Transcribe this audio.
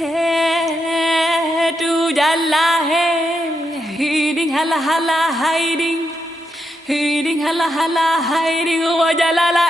Hey, tu jala hey, hiding hala hala hiding, hiding hala hala hiding, wa jala la